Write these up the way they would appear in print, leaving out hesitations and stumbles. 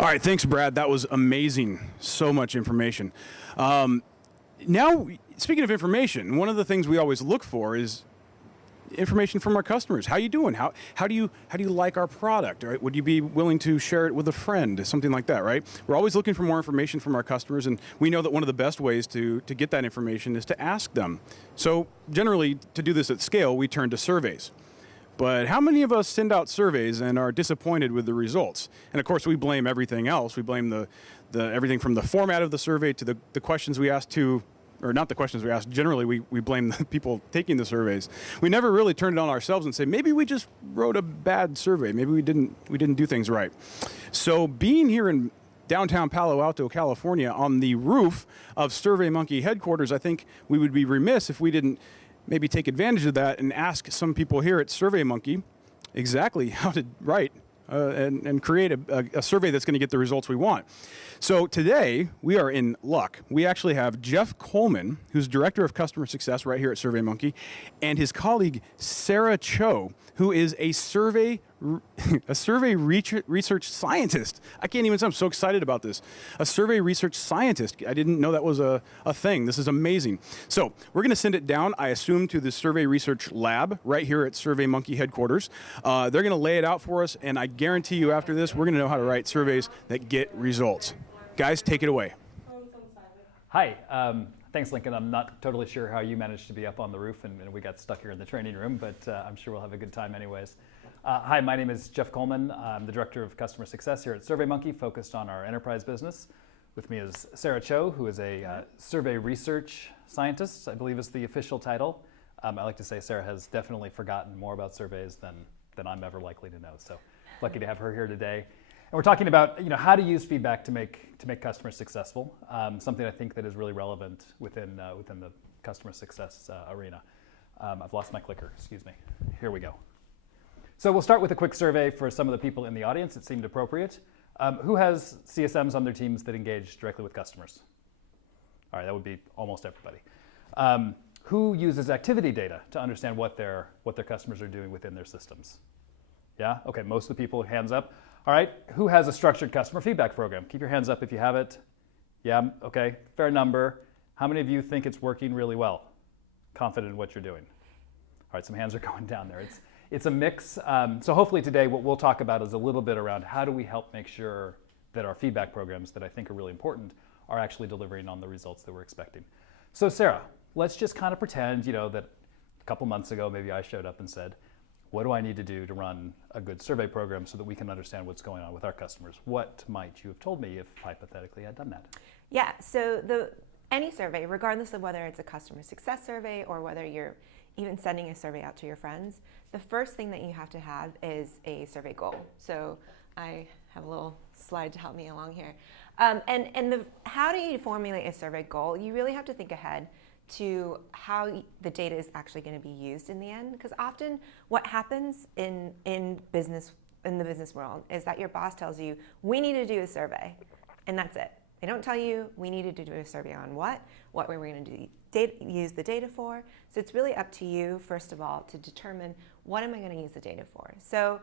All right, thanks, Brad. That was amazing. So much information. Now, speaking of information, one of the things we always look for is information from our customers. How you doing? How do you like our product? Right? Would you be willing to share it with a friend? Something like that, right? We're always looking for more information from our customers, and we know that one of the best ways to get that information is to ask them. So generally, to do this at scale, we turn to surveys. But how many of us send out surveys and are disappointed with the results? And of course, we blame everything else. We blame the everything from the format of the survey to the questions we asked to, or not the questions we asked. Generally, we blame the people taking the surveys. We never really turned it on ourselves and say, maybe we just wrote a bad survey. Maybe we didn't do things right. So being here in downtown Palo Alto, California, on the roof of SurveyMonkey headquarters, I think we would be remiss if we didn't maybe take advantage of that and ask some people here at SurveyMonkey exactly how to write and create a survey that's going to get the results we want. So today, we are in luck. We actually have Jeff Coleman, who's Director of Customer Success right here at SurveyMonkey, and his colleague, Sarah Cho, who is a survey research scientist. I can't even say I'm so excited about this. A survey research scientist. I didn't know that was a thing. This is amazing. So we're going to send it down, I assume, to the survey research lab right here at SurveyMonkey headquarters. They're going to lay it out for us, and I guarantee you after this, we're going to know how to write surveys that get results. Guys, take it away. Hi. Thanks, Lincoln. I'm not totally sure how you managed to be up on the roof and we got stuck here in the training room, but I'm sure we'll have a good time anyways. Hi, my name is Jeff Coleman. I'm the Director of Customer Success here at SurveyMonkey, focused on our enterprise business. With me is Sarah Cho, who is a survey research scientist, I believe is the official title. I like to say Sarah has definitely forgotten more about surveys than I'm ever likely to know, so lucky to have her here today. And we're talking about how to use feedback to make customers successful, something I think that is really relevant within the customer success arena. I've lost my clicker, excuse me. Here we go. So we'll start with a quick survey for some of the people in the audience. It seemed appropriate. Who has CSMs on their teams that engage directly with customers? All right, that would be almost everybody. Who uses activity data to understand what their customers are doing within their systems? Yeah, okay, most of the people, hands up. All right, who has a structured customer feedback program? Keep your hands up if you have it. Yeah, okay, fair number. How many of you think it's working really well? Confident in what you're doing? All right, some hands are going down there. It's a mix. So hopefully today what we'll talk about is a little bit around how do we help make sure that our feedback programs that I think are really important are actually delivering on the results that we're expecting. So Sarah, let's just kind of pretend that a couple months ago maybe I showed up and said, what do I need to do to run a good survey program so that we can understand what's going on with our customers? What might you have told me if hypothetically I'd done that? Yeah, so any survey, regardless of whether it's a customer success survey or whether you're even sending a survey out to your friends, the first thing that you have to have is a survey goal. So I have a little slide to help me along here. How do you formulate a survey goal? You really have to think ahead to how the data is actually going to be used in the end, because often what happens in the business world is that your boss tells you, we need to do a survey, and that's it. They don't tell you we needed to do a survey on what we're going to use the data for. So it's really up to you, first of all, to determine what am I going to use the data for. So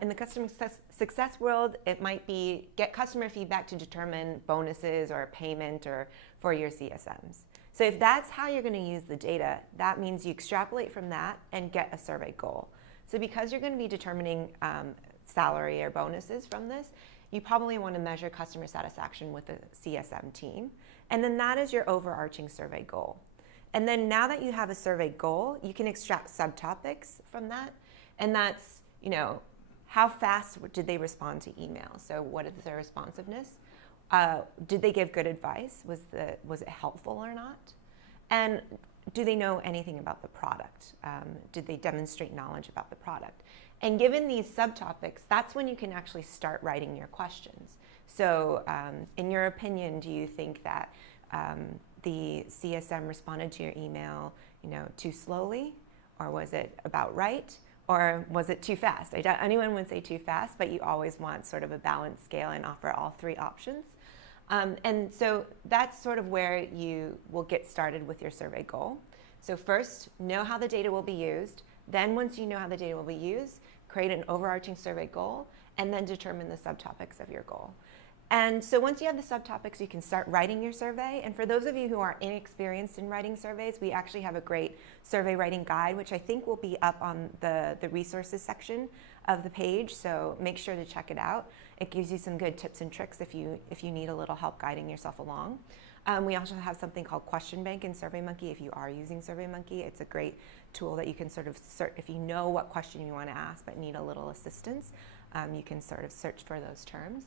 in the customer success world, it might be get customer feedback to determine bonuses or payment or for your CSMs. So if that's how you're going to use the data, that means you extrapolate from that and get a survey goal. So because you're going to be determining salary or bonuses from this, you probably want to measure customer satisfaction with the CSM team. And then that is your overarching survey goal. And then now that you have a survey goal, you can extract subtopics from that. And that's, how fast did they respond to email? So what is their responsiveness? Did they give good advice? Was it helpful or not? And do they know anything about the product? Did they demonstrate knowledge about the product? And given these subtopics, that's when you can actually start writing your questions. So in your opinion, do you think that the CSM responded to your email too slowly? Or was it about right? Or was it too fast? I doubt anyone would say too fast, but you always want sort of a balanced scale and offer all three options. And so that's sort of where you will get started with your survey goal. So first, know how the data will be used. Then once you know how the data will be used, create an overarching survey goal. and then determine the subtopics of your goal. And so once you have the subtopics, you can start writing your survey. And for those of you who are inexperienced in writing surveys, we actually have a great survey writing guide, which I think will be up on the resources section of the page. So make sure to check it out. It gives you some good tips and tricks if you need a little help guiding yourself along. We also have something called Question Bank in SurveyMonkey. If you are using SurveyMonkey, it's a great tool that you can sort of search. If you know what question you want to ask but need a little assistance, you can sort of search for those terms.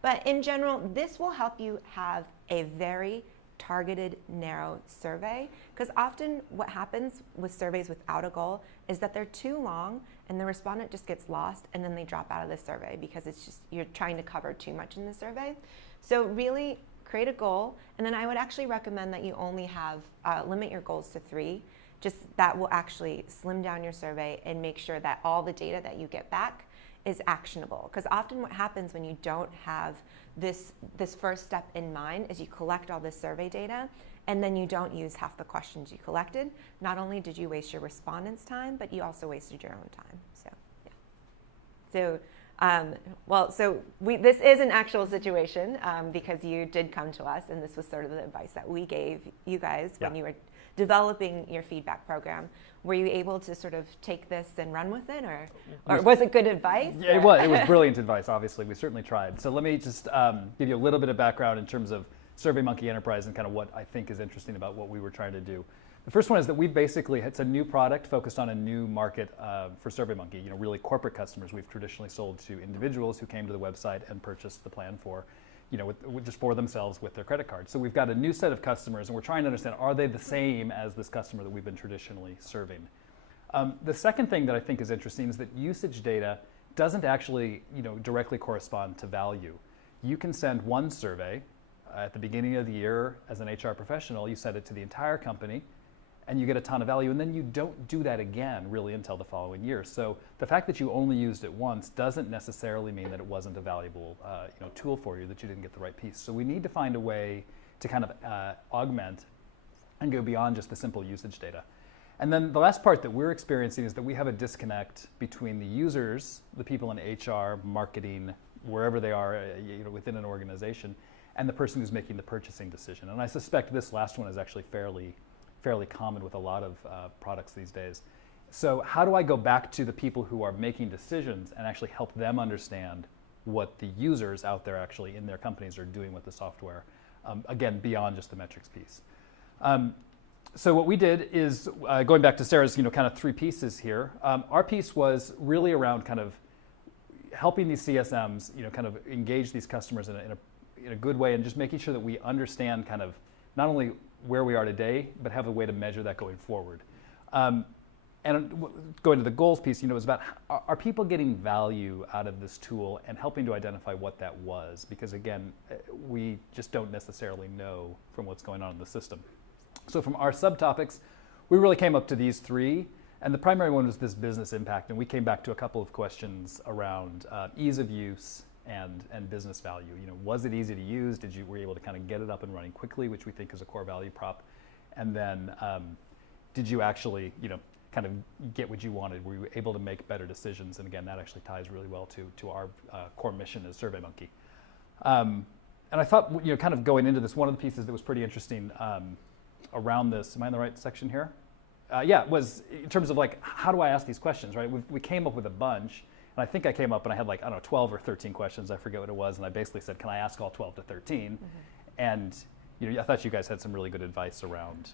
But in general, this will help you have a very targeted, narrow survey, because often what happens with surveys without a goal is that they're too long and the respondent just gets lost and then they drop out of the survey because it's just, you're trying to cover too much in the survey. So really create a goal, and then I would actually recommend that you only have, limit your goals to 3. Just that will actually slim down your survey and make sure that all the data that you get back is actionable. Because often what happens when you don't have this first step in mind is you collect all this survey data and then you don't use half the questions you collected. Not only did you waste your respondents' time, but you also wasted your own time. So yeah. So this is an actual situation because you did come to us, and this was sort of the advice that we gave you guys when you were developing your feedback program. Were you able to sort of take this and run with it, or was it good advice? Yeah, it was brilliant advice, obviously. We certainly tried. So let me just give you a little bit of background in terms of SurveyMonkey Enterprise and kind of what I think is interesting about what we were trying to do. The first one is that we basically, it's a new product focused on a new market for SurveyMonkey, really corporate customers. We've traditionally sold to individuals who came to the website and purchased the plan for, just for themselves with their credit card. So we've got a new set of customers, and we're trying to understand, are they the same as this customer that we've been traditionally serving? The second thing that I think is interesting is that usage data doesn't actually, directly correspond to value. You can send one survey at the beginning of the year as an HR professional. You send it to the entire company, and you get a ton of value, and then you don't do that again really until the following year. So the fact that you only used it once doesn't necessarily mean that it wasn't a valuable tool for you, that you didn't get the right piece. So we need to find a way to kind of augment and go beyond just the simple usage data. And then the last part that we're experiencing is that we have a disconnect between the users, the people in HR, marketing, wherever they are within an organization, and the person who's making the purchasing decision. And I suspect this last one is actually fairly common with a lot of products these days. So how do I go back to the people who are making decisions and actually help them understand what the users out there actually in their companies are doing with the software, again, beyond just the metrics piece. So what we did is, going back to Sarah's kind of 3 pieces here, our piece was really around kind of helping these CSMs kind of engage these customers in a good way, and just making sure that we understand kind of not only where we are today, but have a way to measure that going forward. And going to the goals piece, it was about, are people getting value out of this tool, and helping to identify what that was? Because again, we just don't necessarily know from what's going on in the system. So from our subtopics, we really came up to these 3, and the primary one was this business impact, and we came back to a couple of questions around ease of use and business value. Was it easy to use? Were you able to kind of get it up and running quickly, which we think is a core value prop? And then did you actually, kind of get what you wanted? Were you able to make better decisions? And again, that actually ties really well to our core mission as SurveyMonkey. And I thought, kind of going into this, one of the pieces that was pretty interesting around this, am I in the right section here? It was in terms of like, how do I ask these questions, right? We came up with a bunch. And I think I came up and I had 12 or 13 questions. I forget what it was. And I basically said, can I ask all 12 to 13? Mm-hmm. And I thought you guys had some really good advice around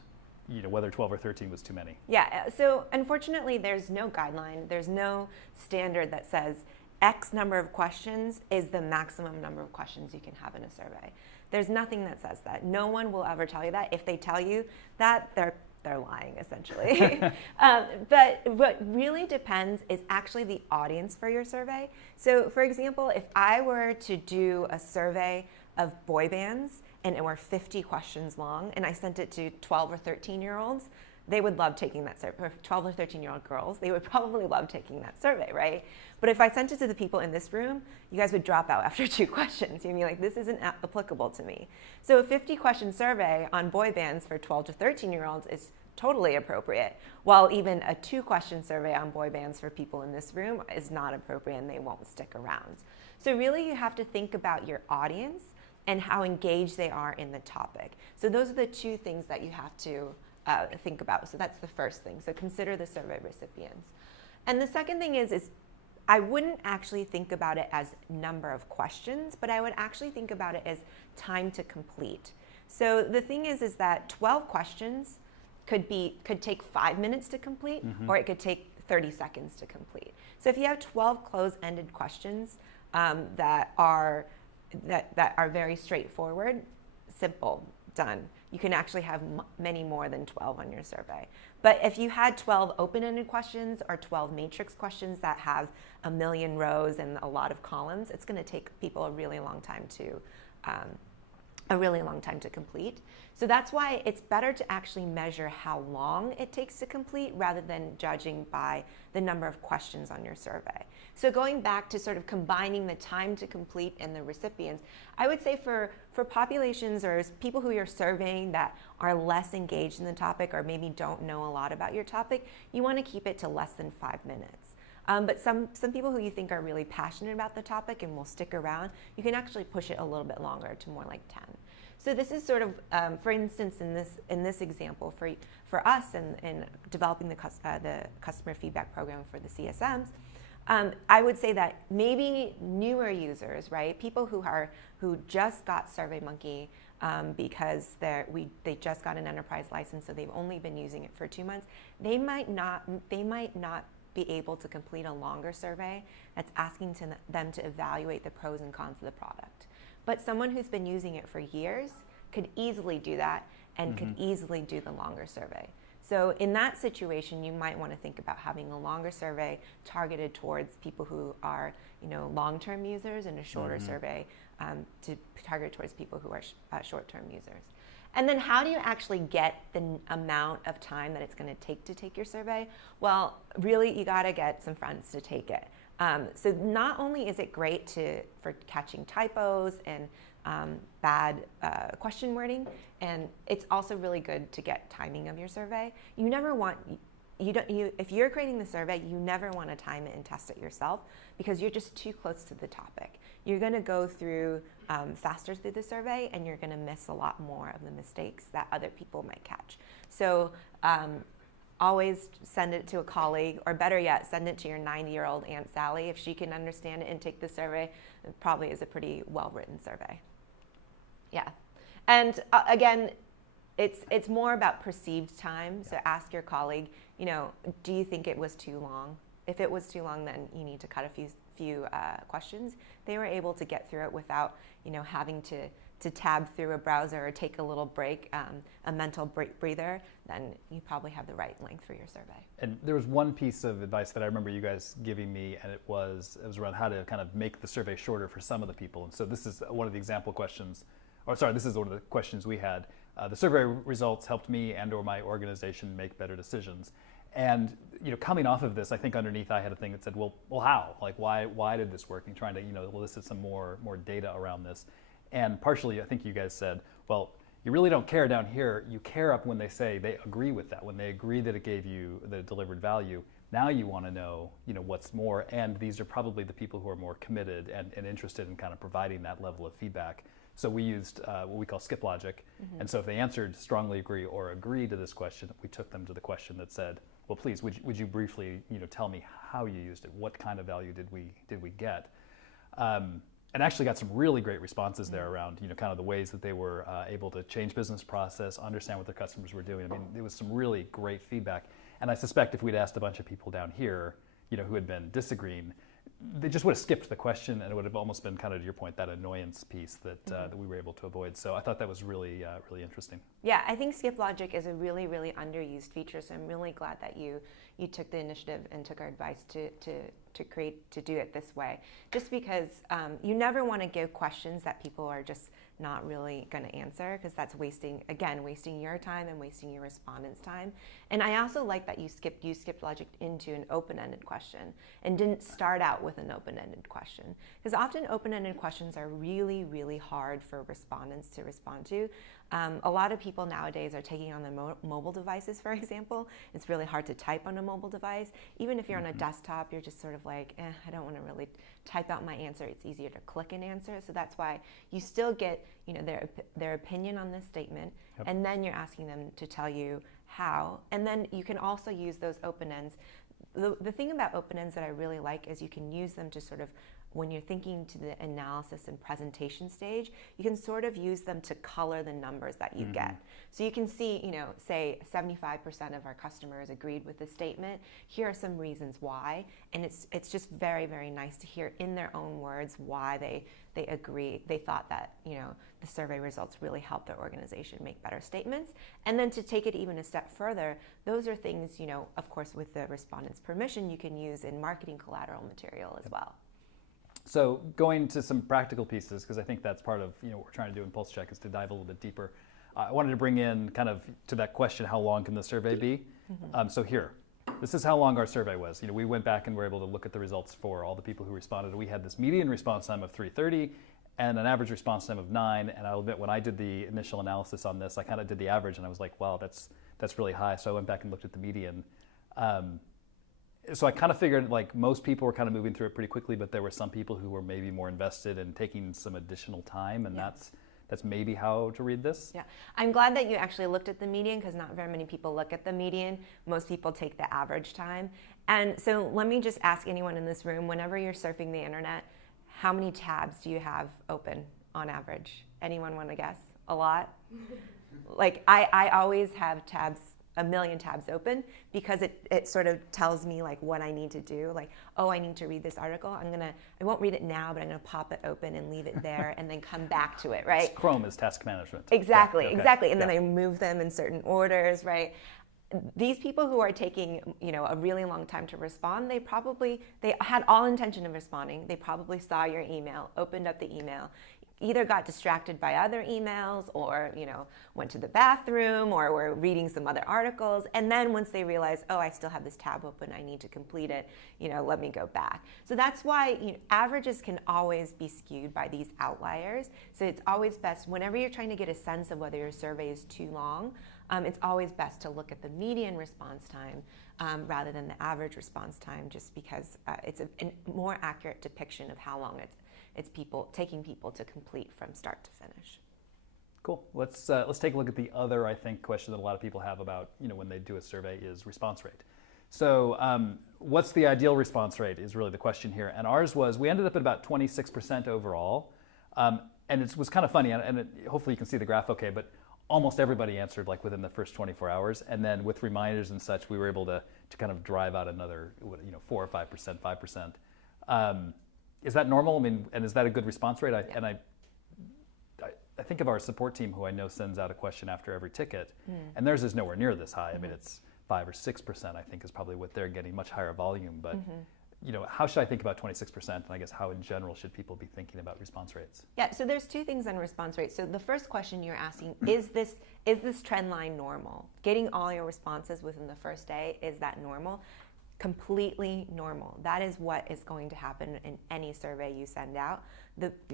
whether 12 or 13 was too many. Yeah, so unfortunately there's no guideline. There's no standard that says X number of questions is the maximum number of questions you can have in a survey. There's nothing that says that. No one will ever tell you that. If they tell you that, they're lying, essentially. But what really depends is actually the audience for your survey. So for example, if I were to do a survey of boy bands and it were 50 questions long, and I sent it to 12 or 13-year-olds, they would love taking that survey. Or 12 or 13-year-old girls, they would probably love taking that survey, right? But if I sent it to the people in this room, you guys would drop out after 2 questions. You'd be like, this isn't applicable to me. So a 50-question survey on boy bands for 12 to 13-year-olds is totally appropriate. While even a 2-question survey on boy bands for people in this room is not appropriate and they won't stick around. So really you have to think about your audience and how engaged they are in the topic. So those are the 2 things that you have to think about. So that's the first thing. So consider the survey recipients. And the second thing is I wouldn't actually think about it as number of questions, but I would actually think about it as time to complete. So the thing is that 12 questions could take 5 minutes to complete, or it could take 30 seconds to complete. So if you have 12 close-ended questions that are very straightforward, simple, done. You can actually have many more than 12 on your survey. But if you had 12 open-ended questions or 12 matrix questions that have a million rows and a lot of columns, it's going to take people a really long time to complete. So that's why it's better to actually measure how long it takes to complete rather than judging by the number of questions on your survey. So going back to sort of combining the time to complete and the recipients, I would say for populations or people who you're surveying that are less engaged in the topic or maybe don't know a lot about your topic, you want to keep it to less than 5 minutes. But some people who you think are really passionate about the topic and will stick around, you can actually push it a little bit longer to more like 10. So this is sort of, for instance, in this example, for us in developing the customer feedback program for the CSMs, I would say that maybe newer users, right, people who just got SurveyMonkey because they just got an enterprise license, so they've only been using it for 2 months, they might not be able to complete a longer survey that's asking them to evaluate the pros and cons of the product. But someone who's been using it for years could easily do that and could easily do the longer survey. So in that situation, you might want to think about having a longer survey targeted towards people who are, long-term users, and a shorter survey to target towards people who are short-term users. And then how do you actually get the amount of time that it's going to take your survey? Well, really, you got to get some friends to take it. So not only is it great for catching typos and bad question wording, and it's also really good to get timing of your survey. You never want, if you're creating the survey, you never want to time it and test it yourself because you're just too close to the topic. You're going to go through faster through the survey, and you're going to miss a lot more of the mistakes that other people might catch. So always send it to a colleague, or better yet, send it to your 90-year-old Aunt Sally. If she can understand it and take the survey, it probably is a pretty well-written survey. Yeah. And again, it's more about perceived time. So ask your colleague, do you think it was too long? If it was too long, then you need to cut a few questions. They were able to get through it without, having to tab through a browser or take a little break, a mental breather, then you probably have the right length for your survey. And there was one piece of advice that I remember you guys giving me, and it was around how to kind of make the survey shorter for some of the people. And so this is one of the example questions, this is one of the questions we had. The survey results helped me and or my organization make better decisions. And coming off of this, I think underneath I had a thing that said, well, how? Like, why did this work? And trying to elicit some more data around this. And partially, I think you guys said, well, you really don't care down here. You care up when they say they agree with that, when they agree that it delivered value. Now you want to know, what's more. And these are probably the people who are more committed and interested in kind of providing that level of feedback. So we used what we call skip logic. And so if they answered strongly agree or agree to this question, we took them to the question that said, well, please, would you briefly, tell me how you used it? What kind of value did we get? And actually got some really great responses there around, kind of the ways that they were able to change business process, understand what their customers were doing. I mean, it was some really great feedback. And I suspect if we'd asked a bunch of people down here, who had been disagreeing, they just would have skipped the question, and it would have almost been kind of, to your point, that annoyance piece that we were able to avoid. So I thought that was really, really interesting. Yeah, I think skip logic is a really, really underused feature. So I'm really glad that you took the initiative and took our advice to to do it this way, just because you never want to give questions that people are just not really going to answer, because that's wasting your time and wasting your respondents' time. And I also like that you skipped logic into an open-ended question and didn't start out with an open-ended question, because often open-ended questions are really, really hard for respondents to respond to. A lot of people nowadays are taking on their mobile devices, for example. It's really hard to type on a mobile device. Even if you're on a desktop, you're just sort of like, I don't want to really type out my answer. It's easier to click an answer. So that's why you still get, their opinion on this statement, and then you're asking them to tell you how. And then you can also use those open ends. The thing about open ends that I really like is you can use them to sort of, when you're thinking to the analysis and presentation stage, you can sort of use them to color the numbers that you get. So you can see, say 75% of our customers agreed with the statement. Here are some reasons why. And it's just very, very nice to hear in their own words why they agree. They thought that, the survey results really helped their organization make better statements. And then to take it even a step further, those are things, of course, with the respondent's permission, you can use in marketing collateral material as well. So going to some practical pieces, because I think that's part of what we're trying to do in Pulse Check, is to dive a little bit deeper. I wanted to bring in kind of to that question, how long can the survey be? So here, this is how long our survey was. We went back and were able to look at the results for all the people who responded. We had this median response time of 3:30 and an average response time of 9. And I'll admit, when I did the initial analysis on this, I kind of did the average and I was like, wow, that's really high. So I went back and looked at the median. So I kind of figured like most people were kind of moving through it pretty quickly, but there were some people who were maybe more invested in taking some additional time, and that's maybe how to read this. Yeah, I'm glad that you actually looked at the median, because not very many people look at the median. Most people take the average time. And so let me just ask anyone in this room, whenever you're surfing the internet, how many tabs do you have open on average? Anyone want to guess? A lot? Like I always have tabs, a million tabs open, because it sort of tells me like what I need to do. Like, oh, I need to read this article. I won't read it now, but I'm gonna pop it open and leave it there and then come back to it, right? Chrome is task management. Exactly, yeah, okay. exactly. And then I move them in certain orders, right? These people who are taking, a really long time to respond, they had all intention of responding. They probably saw your email, opened up the email, either got distracted by other emails or, went to the bathroom or were reading some other articles. And then once they realize, oh, I still have this tab open, I need to complete it, let me go back. So that's why averages can always be skewed by these outliers. So it's always best, whenever you're trying to get a sense of whether your survey is too long, it's always best to look at the median response time rather than the average response time, just because it's a more accurate depiction of how long it's taking people to complete from start to finish. Cool. Let's take a look at the other, I think, question that a lot of people have about when they do a survey is response rate. So what's the ideal response rate is really the question here. And ours was, we ended up at about 26% overall. And it was kind of funny, and hopefully you can see the graph okay, but almost everybody answered like within the first 24 hours. And then with reminders and such, we were able to kind of drive out another 4 or 5%, 5%. Is that normal? I mean, and is that a good response rate? I think of our support team, who I know sends out a question after every ticket, and theirs is nowhere near this high. I mean, it's 5 or 6%, I think, is probably what they're getting, much higher volume. But how should I think about 26%? And I guess how in general should people be thinking about response rates? Yeah, so there's two things on response rates. So the first question you're asking, is this trend line normal? Getting all your responses within the first day, is that normal? Completely normal. That is what is going to happen in any survey you send out.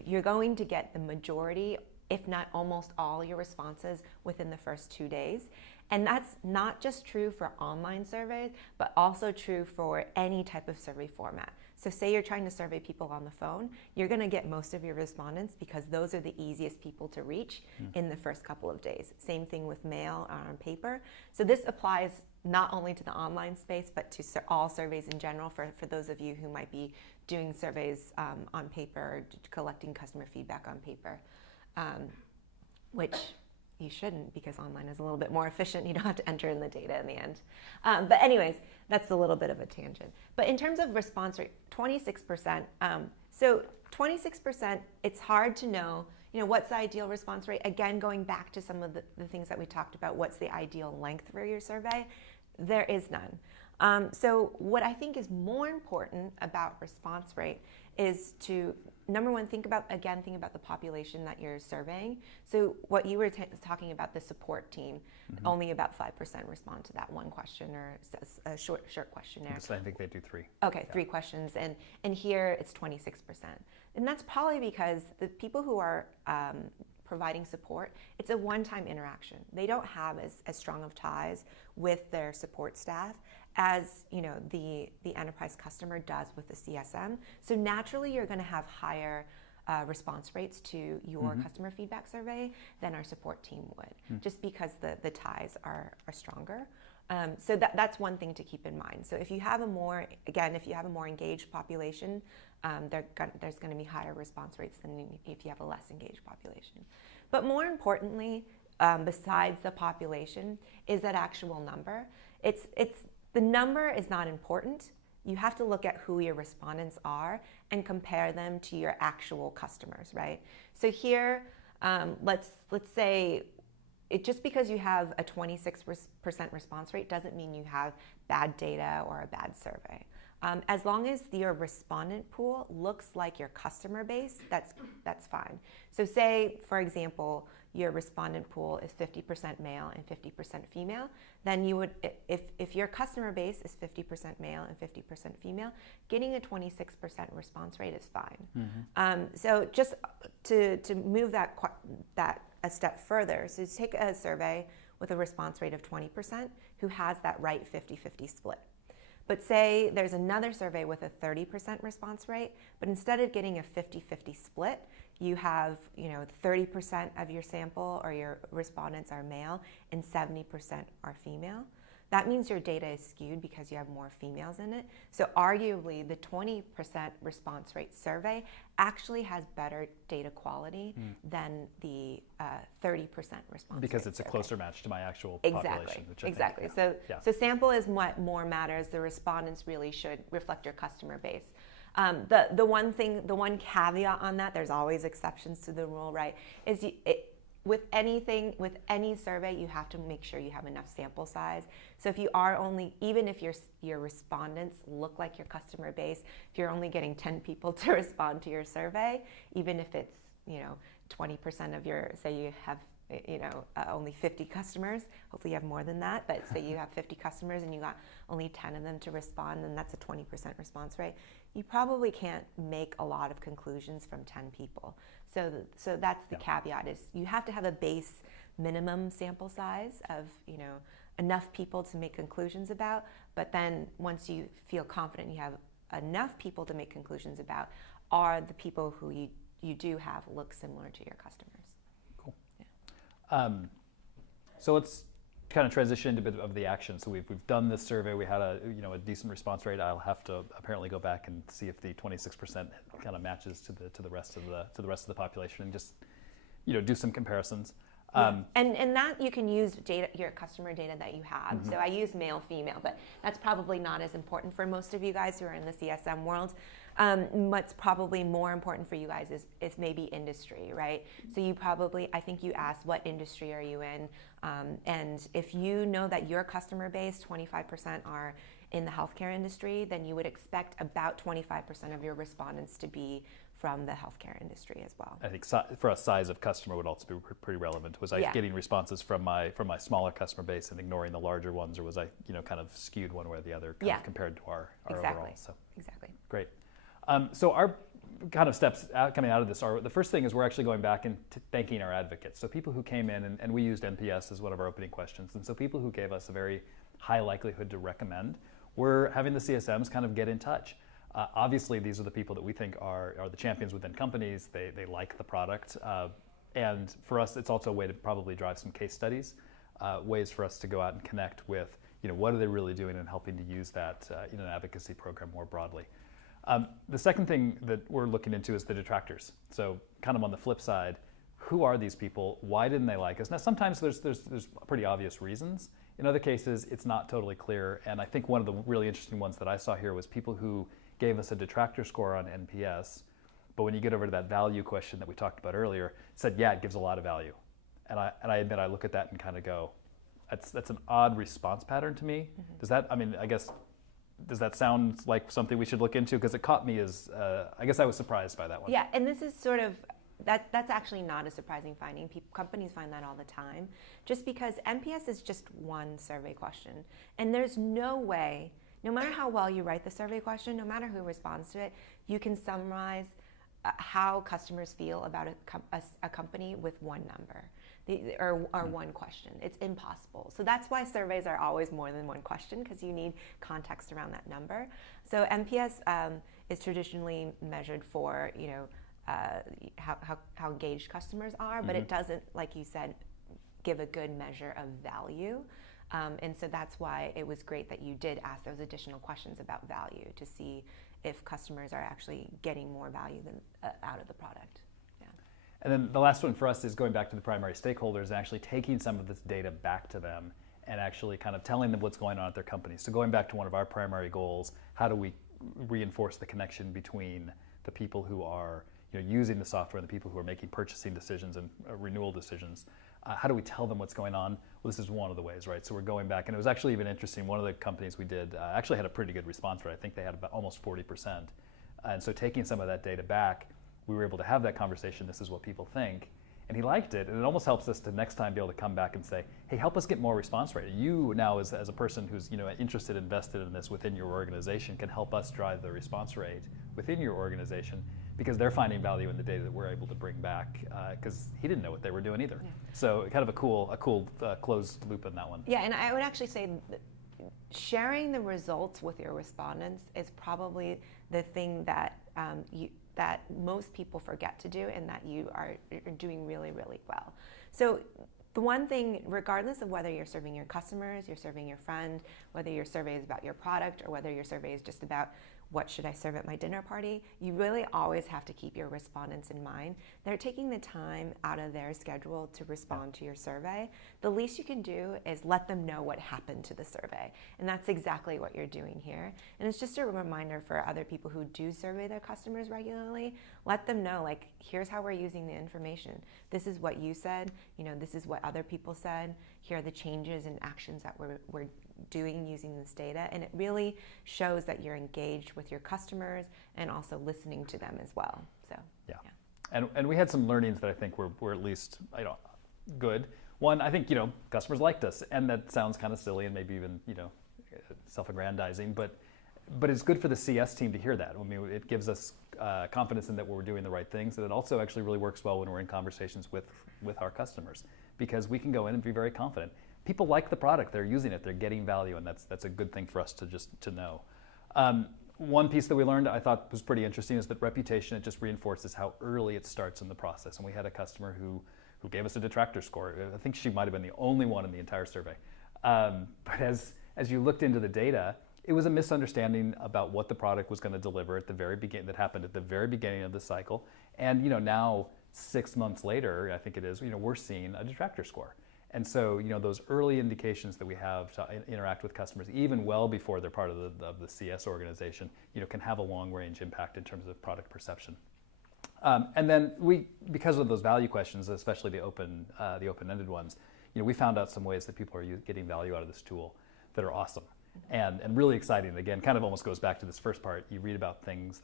You're going to get the majority, if not almost all, your responses within the first 2 days. And that's not just true for online surveys, but also true for any type of survey format. So say you're trying to survey people on the phone, you're going to get most of your respondents because those are the easiest people to reach in the first couple of days. Same thing with mail or on paper. So this applies not only to the online space, but to all surveys in general for those of you who might be doing surveys on paper, or collecting customer feedback on paper, which you shouldn't, because online is a little bit more efficient. You don't have to enter in the data in the end. But anyways, that's a little bit of a tangent. But in terms of response rate, 26%. So 26%, it's hard to know, what's the ideal response rate? Again, going back to some of the things that we talked about, what's the ideal length for your survey? There is none. So what I think is more important about response rate is to, number one, think about the population that you're surveying. So what you were talking about, the support team, only about 5% respond to that one question or a short questionnaire. So I think they do 3. Okay, 3 questions, and here it's 26%. And that's probably because the people who are providing support, it's a one-time interaction. They don't have as strong of ties with their support staff as the enterprise customer does with the CSM. So naturally, you're going to have higher response rates to your customer feedback survey than our support team would, just because the ties are stronger. So that's one thing to keep in mind. So if you have a more engaged population, there's going to be higher response rates than if you have a less engaged population. But more importantly, besides the population, is that actual number. The number is not important. You have to look at who your respondents are and compare them to your actual customers, right? So here, let's say, just because you have a 26% response rate doesn't mean you have bad data or a bad survey. As long as your respondent pool looks like your customer base, that's fine. So say, for example, your respondent pool is 50% male and 50% female, then you would, if your customer base is 50% male and 50% female, getting a 26% response rate is fine. So just to move that a step further, so take a survey with a response rate of 20% who has that right 50-50 split. But say there's another survey with a 30% response rate, but instead of getting a 50-50 split, you have 30% of your sample or your respondents are male and 70% are female. That means your data is skewed because you have more females in it. So arguably, the 20% response rate survey actually has better data quality than the 30% response because rate it's survey. a closer match to my actual population. Which Exactly. I think, So sample is what more matters. The respondents really should reflect your customer base. The one caveat on that, there's always exceptions to the rule, right? Is with any survey, you have to make sure you have enough sample size. So if you are even if your respondents look like your customer base, if you're only getting 10 people to respond to your survey, even if it's 20% of your, say you have only 50 customers, hopefully you have more than that, but say you have 50 customers and you got only 10 of them to respond, then that's a 20% response rate. You probably can't make a lot of conclusions from 10 people. So that's the caveat, is you have to have a base minimum sample size of enough people to make conclusions about, but then once you feel confident you have enough people to make conclusions about, are the people who you do have look similar to your customers. Cool. Yeah. So let's kind of transition into a bit of the action. So we've done this survey. We had a decent response rate. I'll have to apparently go back and see if the 26% kind of matches to the rest of the population, and just do some comparisons. And that you can use your customer data that you have. So I use male, female, but that's probably not as important for most of you guys who are in the CSM world. What's probably more important for you guys is maybe industry, right? So I think you asked, what industry are you in? And if you know that your customer base, 25% are in the healthcare industry, then you would expect about 25% of your respondents to be from the healthcare industry as well. I think for us, size of customer would also be pretty relevant. Was I getting responses from my smaller customer base and ignoring the larger ones, or was I kind of skewed one way or the other compared to our overall? So Exactly. Great. So our kind of steps coming out of this are, the first thing is we're actually going back and thanking our advocates. So people who came in, and we used NPS as one of our opening questions, and so people who gave us a very high likelihood to recommend, we're having the CSMs kind of get in touch. Obviously, these are the people that we think are the champions within companies. They like the product. And for us, it's also a way to probably drive some case studies, ways for us to go out and connect with, what are they really doing and helping to use that in an advocacy program more broadly. The second thing that we're looking into is the detractors. So kind of on the flip side, who are these people? Why didn't they like us? Now, sometimes there's pretty obvious reasons. In other cases, it's not totally clear. And I think one of the really interesting ones that I saw here was people who gave us a detractor score on NPS, but when you get over to that value question that we talked about earlier, said, yeah, it gives a lot of value. And I admit, I look at that and kind of go, that's an odd response pattern to me. Does that, I guess Does that sound like something we should look into? Because it caught me as, I guess I was surprised by that one. Yeah, and this is sort of, that's actually not a surprising finding. Companies find that all the time, just because NPS is just one survey question. And there's no way, no matter how well you write the survey question, no matter who responds to it, you can summarize how customers feel about a company with one number. Or one question. It's impossible. So that's why surveys are always more than one question, because you need context around that number. So NPS is traditionally measured for how engaged customers are, but it doesn't, like you said, give a good measure of value. And so that's why it was great that you did ask those additional questions about value to see if customers are actually getting more value out of the product. And then the last one for us is going back to the primary stakeholders and actually taking some of this data back to them and actually kind of telling them what's going on at their company. So going back to one of our primary goals, how do we reinforce the connection between the people who are using the software and the people who are making purchasing decisions and renewal decisions? How do we tell them what's going on? Well, this is one of the ways, right? So we're going back, and it was actually even interesting. One of the companies we did actually had a pretty good response rate. I think they had about almost 40%. And so taking some of that data back, we were able to have that conversation. This is what people think. And he liked it. And it almost helps us to next time be able to come back and say, hey, help us get more response rate. You now, as a person who's interested, invested in this within your organization, can help us drive the response rate within your organization, because they're finding value in the data that we're able to bring back, because he didn't know what they were doing either. Yeah. So kind of a cool closed loop in that one. Yeah, and I would actually say sharing the results with your respondents is probably the thing that that most people forget to do, and that you're doing really, really well. So the one thing, regardless of whether you're serving your customers, you're serving your friend, whether your survey is about your product, or whether your survey is just about what should I serve at my dinner party, you really always have to keep your respondents in mind. They're taking the time out of their schedule to respond to your survey. The least you can do is let them know what happened to the survey. And that's exactly what you're doing here. And it's just a reminder for other people who do survey their customers regularly. Let them know, like, here's how we're using the information. This is what you said, this is what other people said. Here are the changes and actions that we're doing using this data, and it really shows that you're engaged with your customers and also listening to them as well. So yeah. And we had some learnings that I think were at least good. One, I think customers liked us, and that sounds kind of silly and maybe even self-aggrandizing, but it's good for the CS team to hear that. I mean, it gives us confidence in that we're doing the right things, and it also actually really works well when we're in conversations with our customers, because we can go in and be very confident. People like the product, they're using it, they're getting value, and that's a good thing for us to know. One piece that we learned I thought was pretty interesting is that reputation, it just reinforces how early it starts in the process. And we had a customer who gave us a detractor score. I think she might have been the only one in the entire survey. But as you looked into the data, it was a misunderstanding about what the product was going to deliver at the very beginning, that happened at the very beginning of the cycle. And now 6 months later, I think it is, we're seeing a detractor score. And so, those early indications that we have to interact with customers, even well before they're part of the CS organization, can have a long-range impact in terms of product perception. And then because of those value questions, especially the open-ended ones, we found out some ways that people are getting value out of this tool that are awesome and really exciting. Again, kind of almost goes back to this first part. You read about things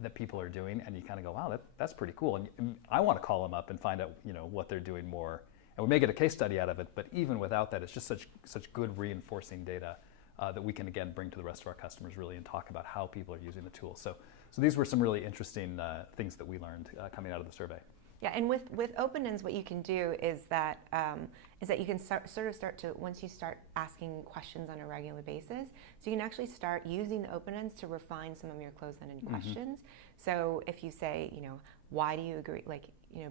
that people are doing, and you kind of go, wow, that's pretty cool. And I want to call them up and find out, what they're doing more. And we may get a case study out of it, but even without that, it's just such good reinforcing data that we can, again, bring to the rest of our customers really and talk about how people are using the tool. So these were some really interesting things that we learned coming out of the survey. Yeah, and with open-ends, what you can do is that you can start to, once you start asking questions on a regular basis, so you can actually start using the open-ends to refine some of your closed-ended questions. So if you say, why do you agree,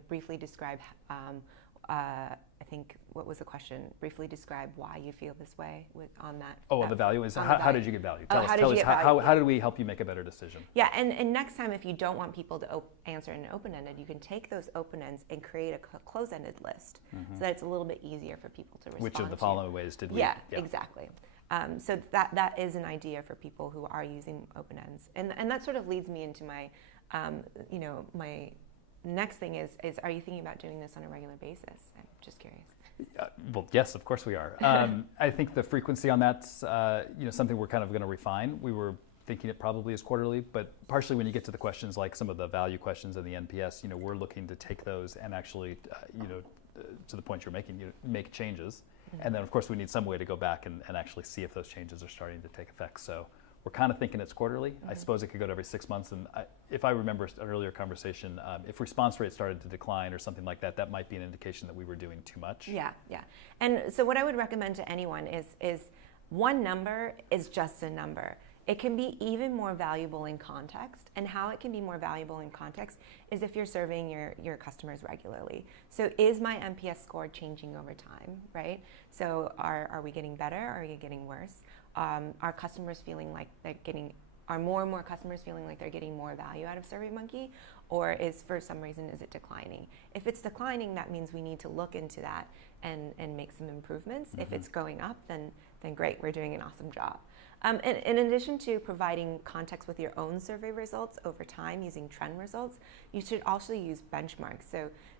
briefly describe, I think, what was the question? Briefly describe why you feel this way on that. Oh, the value is, how did you get value? Tell us how did we help you make a better decision? Yeah, and next time, if you don't want people to answer in an open-ended, you can take those open-ends and create a closed-ended list so that it's a little bit easier for people to respond. Which of the following ways did we? Yeah, exactly. So that is an idea for people who are using open-ends. And that sort of leads me into my, my next thing is are you thinking about doing this on a regular basis? I'm just curious. Well, yes, of course we are. I think the frequency on that's something we're kind of going to refine. We were thinking it probably is quarterly, but partially when you get to the questions like some of the value questions and the NPS, we're looking to take those and actually, to the point you're making, make changes. And then of course we need some way to go back and actually see if those changes are starting to take effect. So we're kind of thinking it's quarterly. I suppose it could go to every 6 months. And if I remember an earlier conversation, if response rate started to decline or something like that, that might be an indication that we were doing too much. Yeah. And so what I would recommend to anyone is one number is just a number. It can be even more valuable in context, and how it can be more valuable in context is if you're surveying your customers regularly. So is my NPS score changing over time, right? So are we getting better? Are we getting worse? Are customers feeling like are more and more customers feeling like they're getting more value out of SurveyMonkey, or for some reason is it declining? If it's declining, that means we need to look into that and make some improvements. If it's going up, then great, we're doing an awesome job. And in addition to providing context with your own survey results over time using trend results, you should also use benchmarks.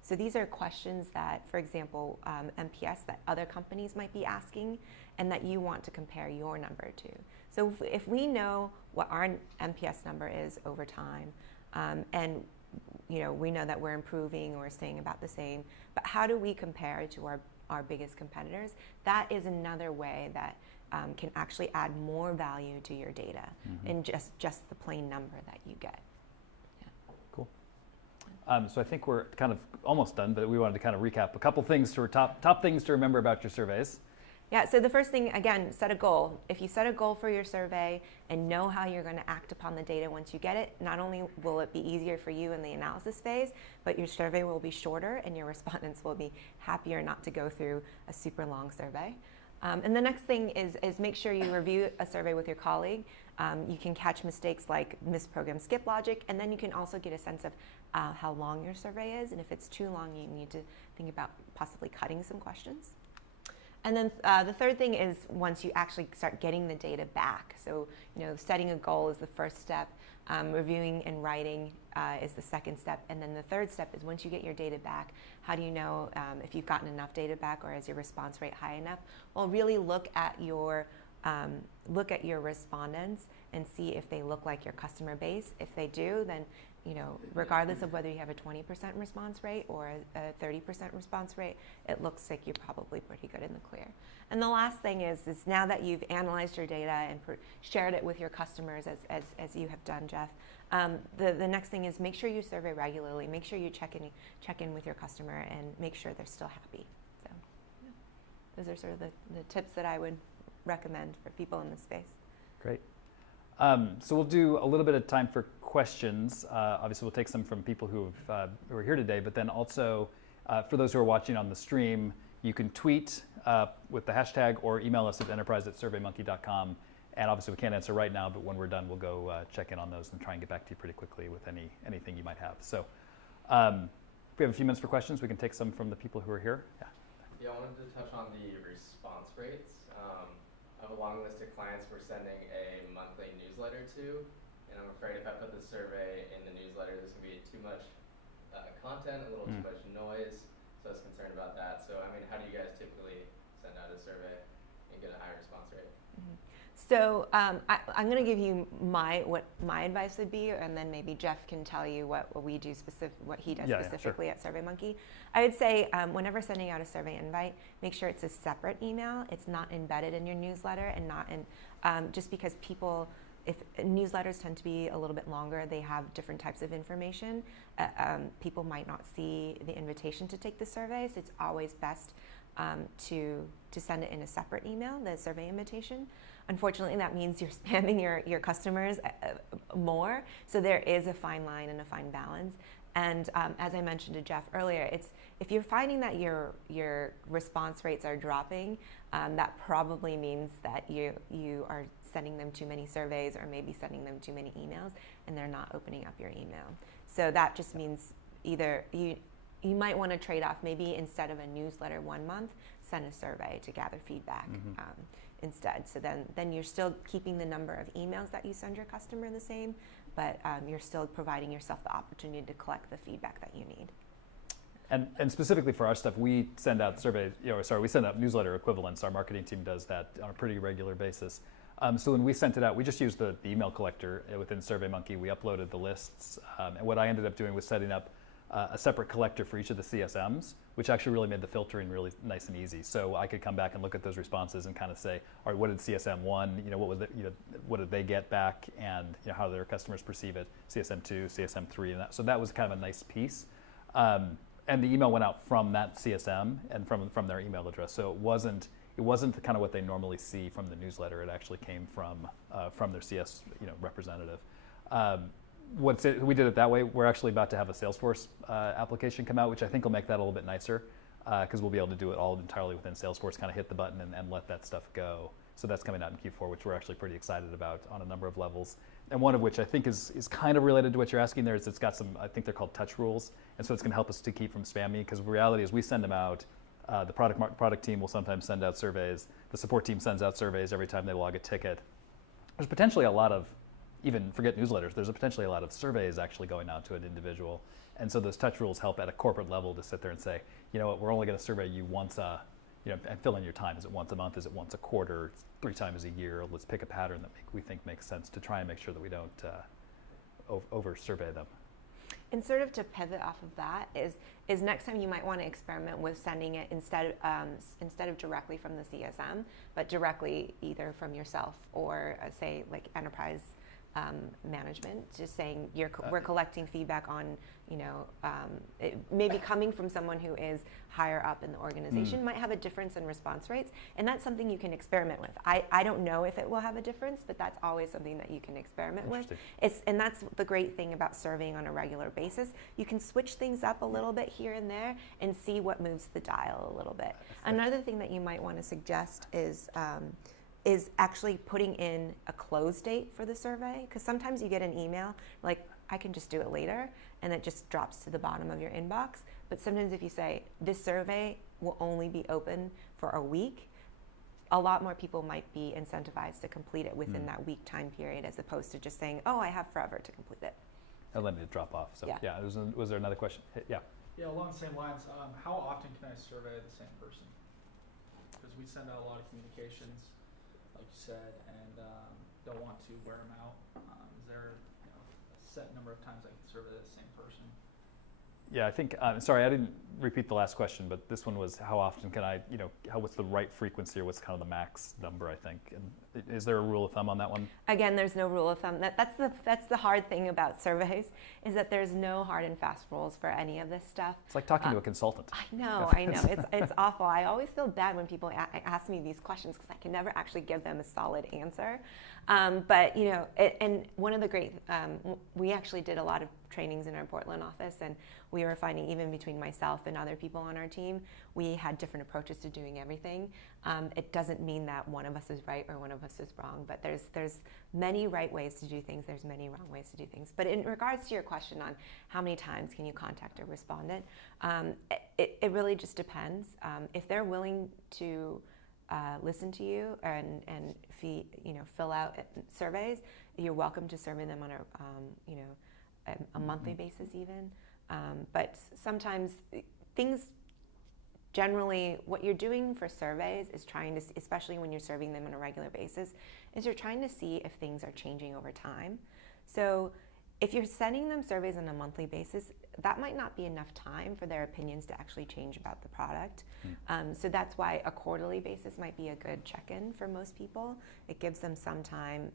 So these are questions that, for example, NPS that other companies might be asking and that you want to compare your number to. So if we know what our NPS number is over time, and we know that we're improving or staying about the same, but how do we compare to our biggest competitors? That is another way that can actually add more value to your data in just the plain number that you get. Yeah. Cool. So I think we're kind of almost done, but we wanted to kind of recap a couple things top things to remember about your surveys. Yeah, so the first thing, again, set a goal. If you set a goal for your survey and know how you're going to act upon the data once you get it, not only will it be easier for you in the analysis phase, but your survey will be shorter and your respondents will be happier not to go through a super long survey. And the next thing is make sure you review a survey with your colleague. You can catch mistakes like misprogrammed skip logic, and then you can also get a sense of how long your survey is, and if it's too long, you need to think about possibly cutting some questions. And then the third thing is once you actually start getting the data back. So, setting a goal is the first step. Reviewing and writing is the second step. And then the third step is once you get your data back, how do you know if you've gotten enough data back, or is your response rate high enough? Well, really look at your respondents and see if they look like your customer base. If they do, then regardless of whether you have a 20% response rate or a 30% response rate, it looks like you're probably pretty good in the clear. And the last thing is now that you've analyzed your data and shared it with your customers, as you have done, Jeff, the next thing is make sure you survey regularly. Make sure you check in with your customer and make sure they're still happy. So those are sort of the tips that I would recommend for people in this space. Great. So we'll do a little bit of time for questions. Obviously, we'll take some from people who are here today, but then also for those who are watching on the stream, you can tweet with the hashtag or email us at enterprise@surveymonkey.com. And obviously, we can't answer right now, but when we're done, we'll go check in on those and try and get back to you pretty quickly with anything you might have. So if we have a few minutes for questions, we can take some from the people who are here. Yeah, I wanted to touch on the response rates. I have a long list of clients we're sending a monthly newsletter to, and I'm afraid if I put the survey in the newsletter, there's going to be too much content, a little too much noise, so I was concerned about that. So, how do you guys typically send out a survey and get a high response rate? So I'm going to give you what my advice would be, and then maybe Jeff can tell you what we do what he does specifically at SurveyMonkey. I would say whenever sending out a survey invite, make sure it's a separate email. It's not embedded in your newsletter, and not in just because if newsletters tend to be a little bit longer, they have different types of information. People might not see the invitation to take the survey, so it's always best to send it in a separate email, the survey invitation. Unfortunately, that means you're spamming your customers more. So there is a fine line and a fine balance. And as I mentioned to Jeff earlier, if you're finding that your response rates are dropping, that probably means that you are sending them too many surveys, or maybe sending them too many emails, and they're not opening up your email. So that just means either you might want to trade off. Maybe instead of a newsletter 1 month, send a survey to gather feedback instead. So then you're still keeping the number of emails that you send your customer the same, but you're still providing yourself the opportunity to collect the feedback that you need. And specifically for our stuff, we send out surveys, we send out newsletter equivalents. Our marketing team does that on a pretty regular basis. So when we sent it out, we just used the email collector within SurveyMonkey. We uploaded the lists. And what I ended up doing was setting up a separate collector for each of the CSMs, which actually really made the filtering really nice and easy. So I could come back and look at those responses and kind of say, all right, what did CSM 1, what was it, what did they get back, and how their customers perceive it, CSM 2, CSM 3, and so that was kind of a nice piece. And the email went out from that CSM and from their email address. So it wasn't the kind of what they normally see from the newsletter. It actually came from their CS representative. We did it that way. We're actually about to have a Salesforce application come out, which I think will make that a little bit nicer, because we'll be able to do it all entirely within Salesforce, kind of hit the button and let that stuff go. So that's coming out in Q4, which we're actually pretty excited about on a number of levels. And one of which I think is kind of related to what you're asking there is it's got some, I think they're called touch rules. And so it's going to help us to keep from spamming, because the reality is we send them out. The product team will sometimes send out surveys. The support team sends out surveys every time they log a ticket. There's potentially a lot of, even forget newsletters, there's potentially a lot of surveys actually going out to an individual. And so those touch rules help at a corporate level to sit there and say, you know what, we're only going to survey you once and fill in your time. Is it once a month? Is it once a quarter? 3 times a year? Let's pick a pattern that we think makes sense to try and make sure that we don't over-survey them. And sort of to pivot off of that is next time you might want to experiment with sending it instead of directly from the CSM, but directly either from yourself or say like enterprise management, just saying we're collecting feedback on, maybe coming from someone who is higher up in the organization might have a difference in response rates, and that's something you can experiment with. I don't know if it will have a difference, but that's always something that you can experiment with. And that's the great thing about surveying on a regular basis. You can switch things up a little bit here and there and see what moves the dial a little bit. Another thing that you might want to suggest is actually putting in a close date for the survey, because sometimes you get an email like, I can just do it later, and it just drops to the bottom of your inbox. But sometimes if you say, this survey will only be open for a week, a lot more people might be incentivized to complete it within that week time period, as opposed to just saying, oh, I have forever to complete it. And letting it drop off. So yeah, was there another question? Yeah. Yeah, along the same lines, how often can I survey the same person? Because we send out a lot of communications, like you said, and don't want to wear them out. Is there a set number of times I can survey the same person? Yeah, I think, sorry, I didn't repeat the last question, but this one was how often can I, what's the right frequency, or what's kind of the max number, I think. And is there a rule of thumb on that one? Again, there's no rule of thumb. That's the hard thing about surveys, is that there's no hard and fast rules for any of this stuff. It's like talking to a consultant. I know. It's awful. I always feel bad when people ask me these questions, because I can never actually give them a solid answer. But and one of the great, we actually did a lot of trainings in our Portland office, and we were finding, even between myself and other people on our team, we had different approaches to doing everything. It doesn't mean that one of us is right or one of us is wrong, but there's many right ways to do things, there's many wrong ways to do things. But in regards to your question on how many times can you contact a respondent, it really just depends. If they're willing to listen to you and fill out surveys, you're welcome to survey them on a monthly basis even. But sometimes things, generally what you're doing for surveys is trying to, especially when you're surveying them on a regular basis, is you're trying to see if things are changing over time. So if you're sending them surveys on a monthly basis, that might not be enough time for their opinions to actually change about the product. So that's why a quarterly basis might be a good check-in for most people. It gives them some time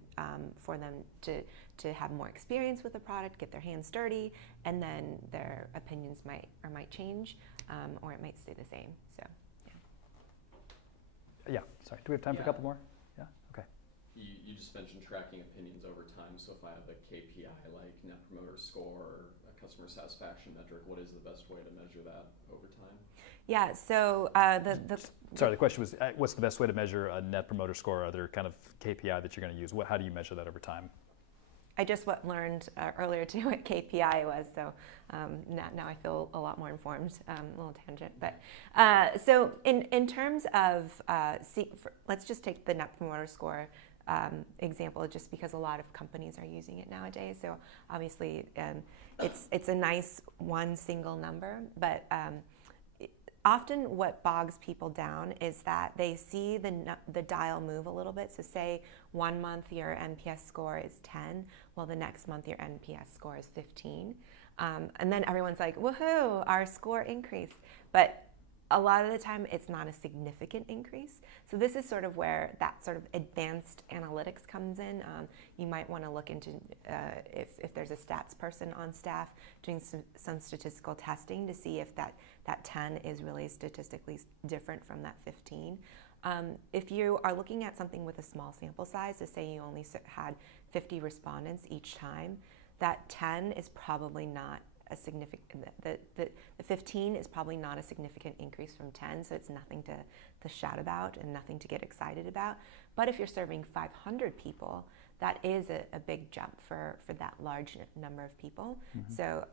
for them to have more experience with the product, get their hands dirty, and then their opinions might change, or it might stay the same. So, yeah. Sorry. Do we have time for a couple more? Yeah. Okay. You just mentioned tracking opinions over time. So if I have a KPI like Net Promoter Score or a customer satisfaction metric, what is the best way to measure that over time? Yeah. So Sorry, the question was, what's the best way to measure a Net Promoter Score or other kind of KPI that you're going to use? How do you measure that over time? I just learned earlier too what KPI was, so now I feel a lot more informed. A little tangent, but so in terms of let's just take the Net Promoter Score example, just because a lot of companies are using it nowadays. So obviously, it's a nice one single number, but often what bogs people down is that they see the dial move a little bit. So say 1 month your NPS score is 10, well the next month your NPS score is 15. And then everyone's like, woohoo, our score increased. But a lot of the time it's not a significant increase. So this is sort of where that sort of advanced analytics comes in. You might want to look into if there's a stats person on staff doing some statistical testing to see if that 10 is really statistically different from that 15. If you are looking at something with a small sample size, so say you only had 50 respondents each time, that 10 is probably not a significant, the 15 is probably not a significant increase from 10, so it's nothing to shout about and nothing to get excited about. But if you're serving 500 people, that is a big jump for that large number of people. Mm-hmm. So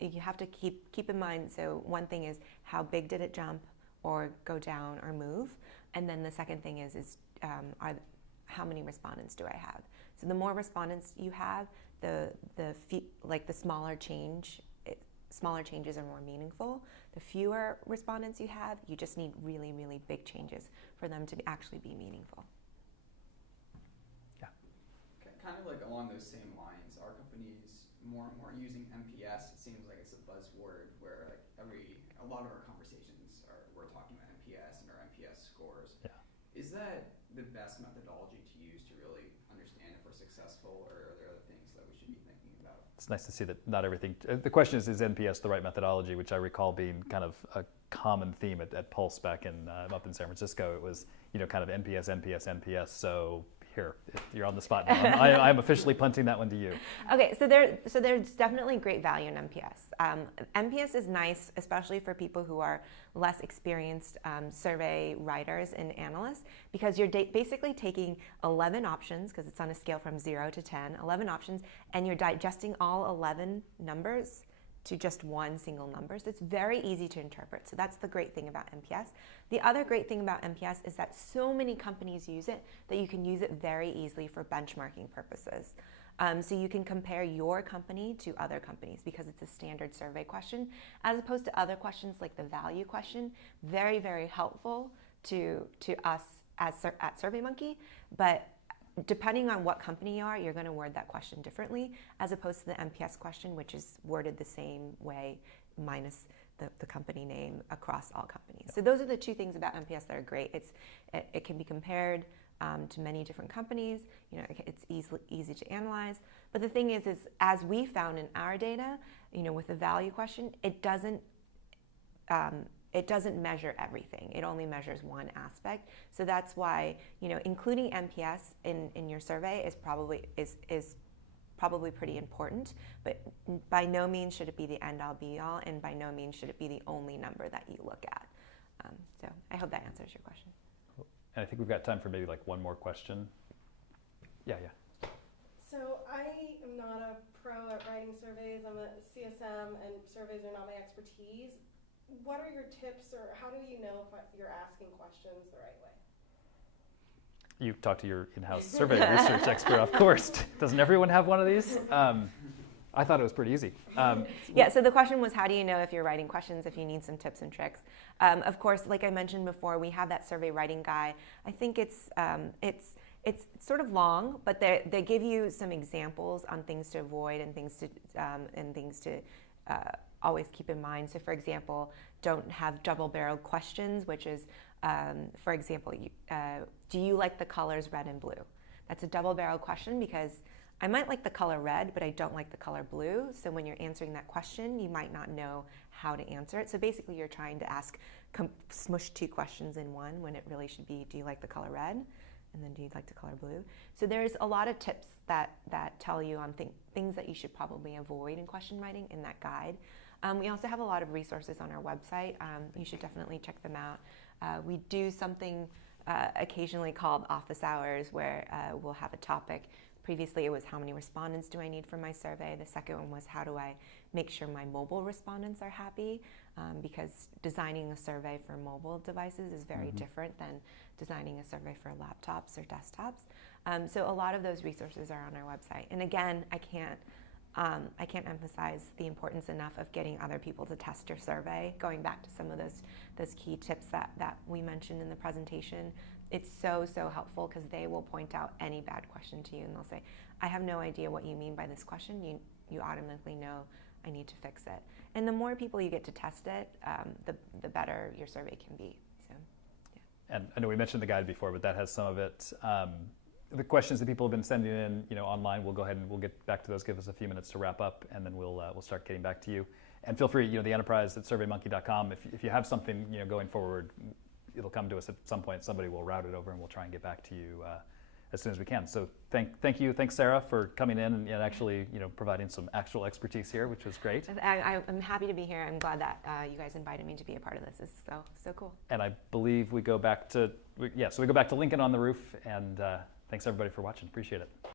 you have to keep in mind, so one thing is how big did it jump or go down or move, and then the second thing is how many respondents do I have? So the more respondents you have, the smaller changes are more meaningful. The fewer respondents you have, you just need really, really big changes for them to actually be meaningful. Yeah. Kind of like along those same lines, our company's more and more using NPS. It seems like it's a buzzword where a lot of our conversations we're talking about NPS and our NPS scores. Yeah. Is that the best methodology to use to really understand if we're successful, or are there other things that we should be thinking about? It's nice to see that not everything. The question is NPS the right methodology? Which I recall being kind of a common theme at Pulse back up in San Francisco. It was kind of NPS. So here, you're on the spot now. I'm officially punting that one to you. Okay, so there's definitely great value in NPS. NPS is nice, especially for people who are less experienced survey writers and analysts, because you're basically taking 11 options, because it's on a scale from 0 to 10, 11 options, and you're digesting all 11 numbers to just one single number. So it's very easy to interpret. So that's the great thing about NPS. The other great thing about NPS is that so many companies use it that you can use it very easily for benchmarking purposes. So you can compare your company to other companies because it's a standard survey question, as opposed to other questions like the value question. Very, very helpful to us at SurveyMonkey, but depending on what company you are, you're going to word that question differently, as opposed to the NPS question, which is worded the same way, minus the company name across all companies. So those are the two things about NPS that are great. It can be compared to many different companies. It's easy to analyze. But the thing is as we found in our data, with the value question, it doesn't measure everything. It only measures one aspect. So that's why, including NPS in your survey is probably pretty important, but by no means should it be the end all be all, and by no means should it be the only number that you look at. So I hope that answers your question. Cool. And I think we've got time for maybe like one more question. Yeah. So I am not a pro at writing surveys. I'm a CSM, and surveys are not my expertise. What are your tips, or how do you know if you're asking questions the right way? You talk to your in-house survey research expert, of course. Doesn't everyone have one of these? I thought it was pretty easy. Yeah, so the question was, how do you know if you're writing questions, if you need some tips and tricks? Of course, like I mentioned before, we have that survey writing guide. I think it's sort of long, but they give you some examples on things to avoid and things to always keep in mind. So for example, don't have double-barreled questions, which is, for example, do you like the colors red and blue? That's a double-barreled question because I might like the color red, but I don't like the color blue. So when you're answering that question, you might not know how to answer it. So basically you're trying to smush two questions in one when it really should be, do you like the color red? And then do you like the color blue? So there's a lot of tips that tell you on things that you should probably avoid in question writing in that guide. We also have a lot of resources on our website. You should definitely check them out. We do something occasionally called office hours, where we'll have a topic Previously, it was how many respondents do I need for my survey. The second one was how do I make sure my mobile respondents are happy, because designing a survey for mobile devices is very different than designing a survey for laptops or desktops. So a lot of those resources are on our website. And again, I can't emphasize the importance enough of getting other people to test your survey. Going back to some of those key tips that we mentioned in the presentation, it's so helpful because they will point out any bad question to you and they'll say, I have no idea what you mean by this question. You automatically know I need to fix it. And the more people you get to test it, the better your survey can be. So, yeah. And I know we mentioned the guide before, but that has some of it. The questions that people have been sending in, online, we'll go ahead and we'll get back to those. Give us a few minutes to wrap up, and then we'll start getting back to you. And feel free, the enterprise at SurveyMonkey.com. If you have something, going forward, it'll come to us at some point. Somebody will route it over, and we'll try and get back to you as soon as we can. So thank you, thanks Sarah for coming in and actually, providing some actual expertise here, which was great. I'm happy to be here. I'm glad that you guys invited me to be a part of this. It's so cool. And I believe we go back to Lincoln on the Roof, and thanks everybody for watching. Appreciate it.